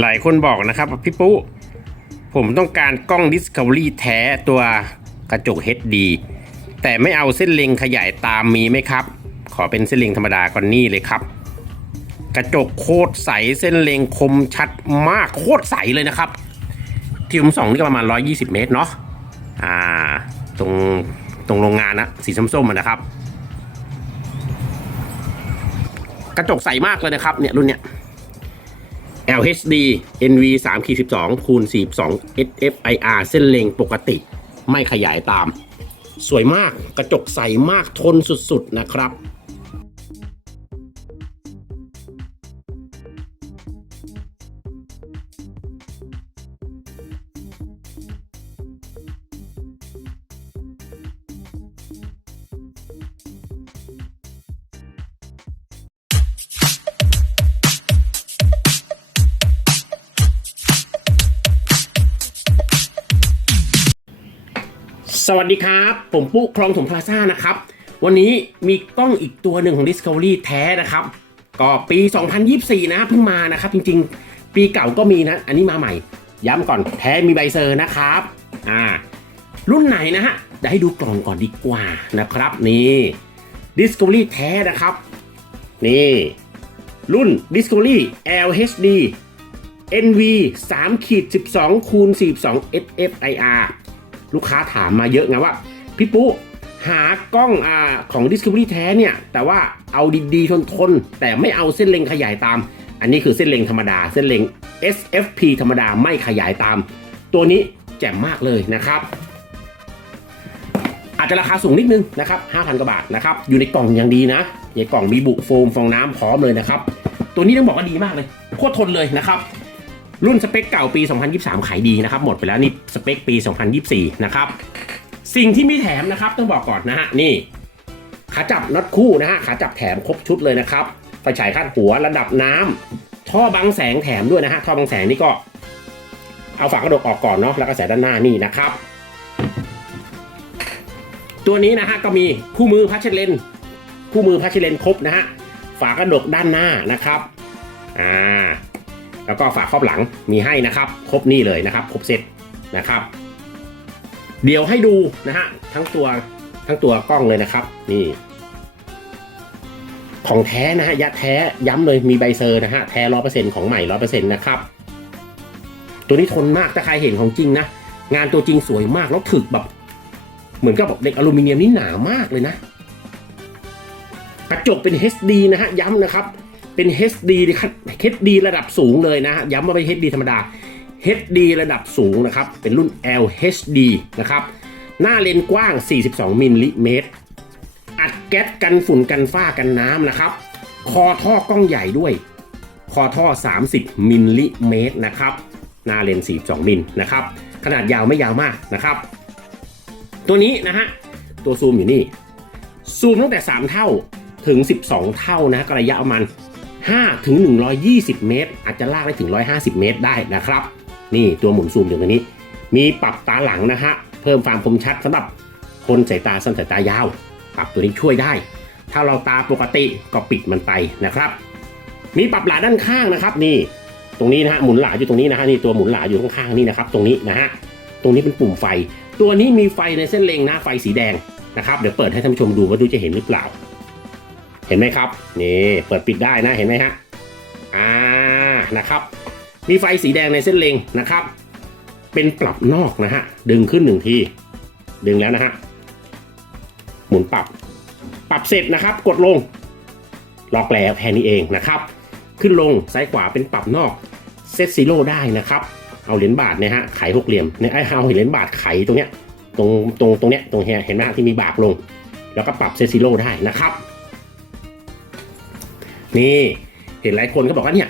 หลายคนบอกนะครับพี่ปุ๊ผมต้องการกล้อง Discovery แท้ตัวกระจก HD แต่ไม่เอาเส้นเล็งขยายตามมีไหมครับ ขอเป็นเส้นเล็งธรรมดาก่อนนี่เลยครับ กระจกโคตรใสเส้นเล็งคมชัดมากโคตรใสเลยนะครับ ที่ผมส่องนี่ก็ประมาณ 120 เมตรเนาะอ่าตรงตรงโรงงานนะสีส้มๆนะครับ กระจกใสมากเลยนะครับเนี่ยรุ่นเนี้ย LHD NV 3ขีด12คูณ42 SFIR เส้นเล็งปกติไม่ขยายตาม สวยมากกระจกใสมากทนสุดๆนะครับ สวัสดีครับ ผมปุ๊คลองถมพลาซ่านะครับ วันนี้มีกล้องอีกตัวหนึ่งของ Discovery แท้นะครับ ก็ปี 2024 นะเพิ่งมานะครับ จริงๆ ปีเก่าก็มีนะ อันนี้มาใหม่ ย้ำก่อนแท้มีใบเซอร์นะครับอ่ารุ่นไหนนะฮะเดี๋ยวให้ดูกล่องก่อนดีกว่านะครับ นี่ Discovery แท้นะครับ นี่ รุ่น Discovery LHD NV 3ขีด12คูณ42 SFIR ลูกค้าถามมาเยอะไงว่าพี่ปุ๊หากล้องอของ Discovery แท้เนี่ย แต่ว่าเอาดีๆทนทนๆแต่ไม่เอาเส้นเล็งขยายตาม อันนี้คือเส้นเล็งธรรมดา เส้นเล็ง SFP ธรรมดาไม่ขยายตาม ตัวนี้แจ่มมากเลยนะครับ อาจจะราคาสูงนิดนึงนะครับ 5,000 กว่าบาทนะครับ อยู่ในกล่องอย่างดีนะ ในกล่องมีบุโฟมฟองน้ำพร้อมเลยนะครับ ตัวนี้ต้องบอกว่าดีมากเลยโคตรทนเลยนะครับ รุ่นสเปคเก่าปี 2023 ขายดีนะครับ หมดไปแล้วนี่สเปคปี 2024 นะครับ สิ่งที่มีแถมนะครับต้องบอกก่อนนะฮะนี่ ขาจับน็อตคู่นะฮะขาจับแถมครบชุดเลยนะครับไฟฉายคาดหัวระดับน้ำท่อบังแสงแถมด้วยนะฮะท่อบังแสงนี่ก็ เอาฝากระดกออกก่อนเนาะแล้วก็ใส่ด้านหน้านี่นะครับ ตัวนี้นะฮะก็มีคู่มือพัชเลนคู่มือพัชเลนครบนะฮะฝากระดกด้านหน้านะครับอ่า แล้วก็ฝาครอบหลังมีให้นะครับ ครบนี่เลยนะครับ ครบเซตนะครับ เดี๋ยวให้ดูนะฮะทั้งตัวทั้งตัวกล้องเลยนะครับ นี่ ของแท้นะฮะยะแท้ย้ำเลยมีใบเซอร์นะฮะแท้ร้อเปอร์เซ็นต์ของใหม่ร้อเปอร์เซ็นต์นะครับตัวนี้ทนมากถ้าใครเห็นของจริงนะงานตัวจริงสวยมากแล้วถึกแบบ เหมือนกับแบบเด็กอลูมิเนียมนี่หนามากเลยนะกระจกเป็น HD นะฮะย้ำนะครับ เป็น HD นะครับ HD ระดับสูงเลยนะฮะย้ำว่าไม่ HD ธรรมดา HD ระดับสูงนะครับ เป็นรุ่น LHD นะครับ หน้าเลนกว้าง 42 มิลลิเมตร อัดแก๊สกันฝุ่นกันฝ้ากันน้ำนะครับ คอท่อกล้องใหญ่ด้วย คอท่อ 30 มิลลิเมตรนะครับ หน้าเลน 42 มิลนะครับ ขนาดยาวไม่ยาวมากนะครับ ตัวนี้นะฮะ ตัวซูมอยู่นี่ ซูมตั้งแต่ 3 เท่าถึง 12 เท่านะระยะประมาณ 5 ถึง 120 เมตร อาจจะลากได้ถึง 150 เมตรได้นะครับ นี่ตัวหมุนซูมอยู่ตรงนี้ มีปรับตาหลังนะฮะ เพิ่มความคมชัดสำหรับคนสายตาสั้นสายตายาว ปรับตัวนี้ช่วยได้ ถ้าเราตาปกติก็ปิดมันไปนะครับ มีปรับหลาด้านข้างนะครับ นี่ ตรงนี้นะฮะหมุนหลาอยู่ตรงนี้นะฮะนี่ตัวหมุนหลาอยู่ข้างๆนี่นะครับ ตรงนี้นะฮะตรงนี้เป็นปุ่มไฟ ตัวนี้มีไฟในเส้นเล็งนะไฟสีแดงนะครับเดี๋ยวเปิดให้ท่านผู้ชมดูว่าดูจะเห็นหรือเปล่า เห็นไหมครับนี่เปิดปิดได้นะเห็นไหมฮะอ่านะครับ มีไฟสีแดงในเส้นเลงนะครับ เป็นปรับนอกนะฮะดึงขึ้นหนึ่งทีดึงแล้วนะฮะหมุนปรับ ปรับเสร็จนะครับ กดลง ล็อกแล้วแค่นี้เองนะครับ ขึ้นลงซ้ายขวาเป็นปรับนอกเซตซีโร่ได้นะครับ เอาเหรียญบาทเนี่ยฮะไขหกเหลี่ยมเนี่ยไอ้เอาเหรียญบาทไขตรงเนี้ยตรงตรงตรงเนี้ยตรงเนี้ยเห็นไหมฮะที่มีบากลง แล้วก็ปรับเซตซีโร่ได้นะครับ นี่เห็นหลายคนก็บอกว่าเนี่ย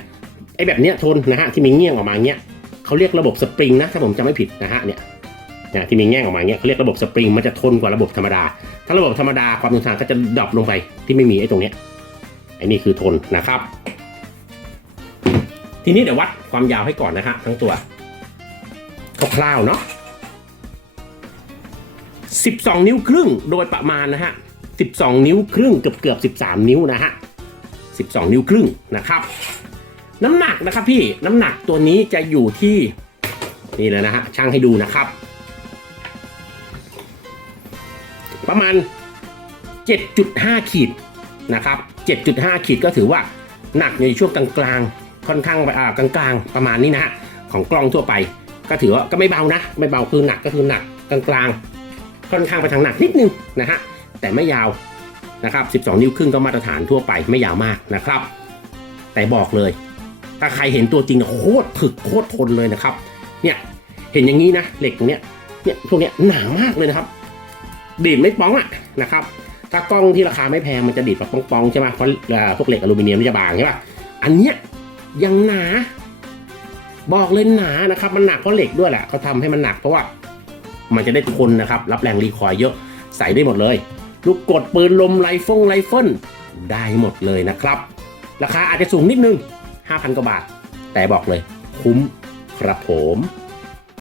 ไอ้แบบเนี้ยทนนะฮะที่มีเงี้ยงออกมาเงี้ยเขาเรียกระบบสปริงนะถ้าผมจำไม่ผิดนะฮะเนี่ยนี่ยที่มีแง่งออกมาเงี้ยเขาเรียกระบบสปริงมันจะทนกว่าระบบธรรมดา ถ้าระบบธรรมดาความทนทานก็จะดรอปลงไปที่ไม่มีไอ้ตรงเนี้ยไอ้นี่คือทนนะครับ ทีนี้เดี๋ยววัดความยาวให้ก่อนนะฮะทั้งตัวคร่าวๆเนาะ12 นิ้วครึ่งโดยประมาณนะฮะ12 นิ้วครึ่งเกือบเกือบ13 นิ้วนะฮะ 12 นิ้วครึ่งนะครับ น้ำหนักนะครับพี่น้ำหนักตัวนี้จะอยู่ที่นี่เลยนะฮะช่างให้ดูนะครับ ประมาณ 7.5 ขีดนะครับ 7.5 ขีดก็ถือว่าหนักในช่วงกลางๆค่อนข้างอ่ากลางๆ ประมาณนี้นะฮะของกล้องทั่วไป ก็ถือว่าก็ไม่เบานะ ไม่เบาคือหนักก็คือหนักกลางๆ ค่อนข้างไปทางหนักนิดนึงนะฮะแต่ไม่ยาว นะครับ 12 นิ้วครึ่งก็มาตรฐานทั่วไปไม่ยาวมากนะครับ แต่บอกเลย ถ้าใครเห็นตัวจริงโคตรถึกโคตรทนเลยนะครับ เนี่ยเห็นอย่างนี้นะเหล็กตรงเนี้ยเนี่ยพวกเนี้ยหนามากเลยนะครับดีดไม่ป้องอะนะครับ ถ้ากล้องที่ราคาไม่แพงมันจะดีดแบบป้องๆใช่ไหมเพราะพวกเหล็กอลูมิเนียมมันจะบางใช่ป่ะอันเนี้ยยังหนาบอกเลยหนานะครับ มันหนักเพราะเหล็กด้วยแหละเขาทำให้มันหนักเพราะว่า มันจะได้ทนนะครับ รับแรงรีคอยเยอะใส่ได้หมดเลย ลูกกดปืนลมไรฟงไรเฟิลได้หมดเลยนะครับ ราคาอาจจะสูงนิดนึง 5,000 กว่าบาท แต่บอกเลย คุ้มครับผม